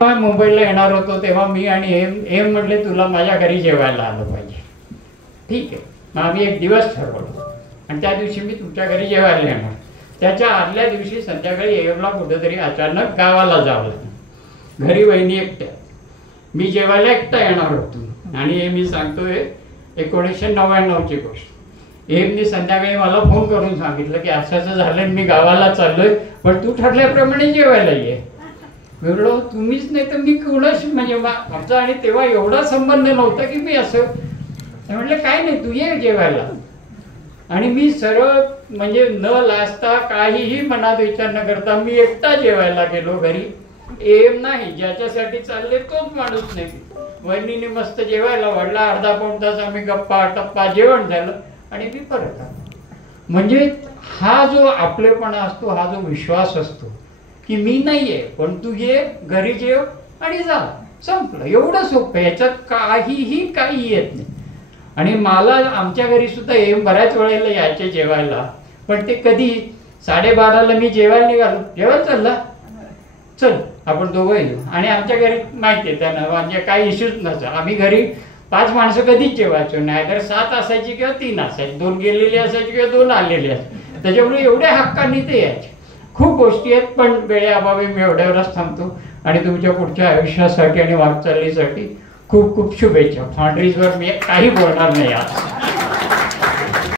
मुंबईला येणार होतो तेव्हा मी आणि एम म्हटले तुला माझ्या घरी जेवायला आलं पाहिजे. ठीक आहे, मग आम्ही एक दिवस ठरवलं आणि त्या दिवशी मी तुमच्या घरी जेवायला येणार. त्याच्या आदल्या दिवशी संध्याकाळी एमला कुठेतरी अचानक गावाला जावं लागलं. घरी वहिनी एकट्या, मी जेवायला एकटा येणार होतो. आणि मी सांगतोय 1999ची गोष्ट. एमनी संध्याकाळी मला फोन करून सांगितलं की असं असं झालं, मी गावाला चाललोय, पण तू ठरल्याप्रमाणे जेवायला ये. मी म्हटलं तुम्हीच नाही तर मी कोणाच, म्हणजे आमचा आणि तेव्हा एवढा संबंध नव्हता की मी असं म्हटलं काय नाही तू ये जेवायला. आणि मी सरळ म्हणजे न लाजता काहीही मनात विचार न करता मी एकटा जेवायला गेलो घरी. एम नाही, ज्याच्यासाठी चालले तोच माणूस नाही. वहिनीने मस्त जेवायला वाढला, अर्धा पाऊण तास आम्ही गप्पा टप्पा जेवण झालं आणि मी परत आलो. म्हणजे हा जो आपलेपणा असतो, हा जो विश्वास असतो की मी नाहीये पण तू ये घरी जेव आणि जा, संपलं. एवढं सोपं, याच्यात काही येत नाही. आणि मला आमच्या घरी सुद्धा एम बऱ्याच वेळेला यायचे जेवायला, पण ते कधी 12:30ला मी जेवायला निघालो, जेवायला चालला चल आपण दोघं येऊ. आणि आमच्या घरी माहिती आहे त्यांना म्हणजे काही इश्यूज नसतात. आम्ही घरी 5 माणसं कधीच जेवायचो नाही, तर 7 असायची किंवा 3 असायची, 2 गेलेले असायचे किंवा 2 आलेले असायचे. त्याच्यामुळे एवढ्या हक्काने ते यायचे. खूप गोष्टी आहेत, पण वेळेअभावी मी एवढ्यावरच थांबतो. आणि तुमच्या पुढच्या आयुष्यासाठी आणि वाटचालीसाठी खूप खूप शुभेच्छा. फॉन्ड्रीजवर मी काही बोलणार नाही आज.